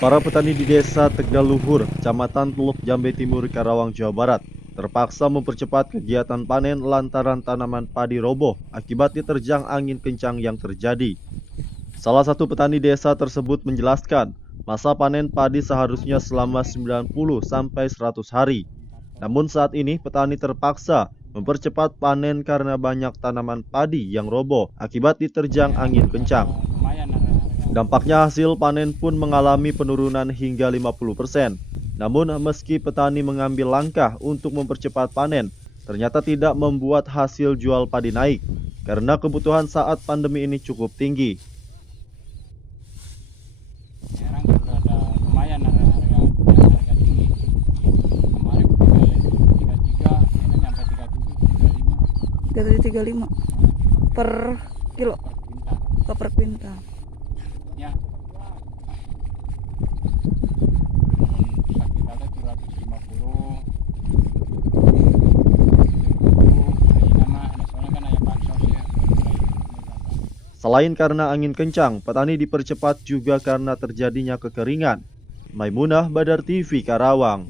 Para petani di desa Tegaluhur, Kecamatan Teluk Jambe Timur, Karawang, Jawa Barat, terpaksa mempercepat kegiatan panen lantaran tanaman padi roboh akibat diterjang angin kencang yang terjadi. Salah satu petani desa tersebut menjelaskan, masa panen padi seharusnya selama 90 sampai 100 hari. Namun saat ini petani terpaksa mempercepat panen karena banyak tanaman padi yang roboh akibat diterjang angin kencang. Dampaknya hasil panen pun mengalami penurunan hingga 50%. Namun meski petani mengambil langkah untuk mempercepat panen, ternyata tidak membuat hasil jual padi naik karena kebutuhan saat pandemi ini cukup tinggi. Sekarang udah ada lumayan harga tinggi. Kemarin 33, ini nyampe 37, 35 per kilo per kuintal. per kuintal. Ya. Per kuintalnya 250. Soalnya kan ada bansos ya. Selain karena angin kencang, petani dipercepat juga karena terjadinya kekeringan. Maimunah, Badar TV, Karawang.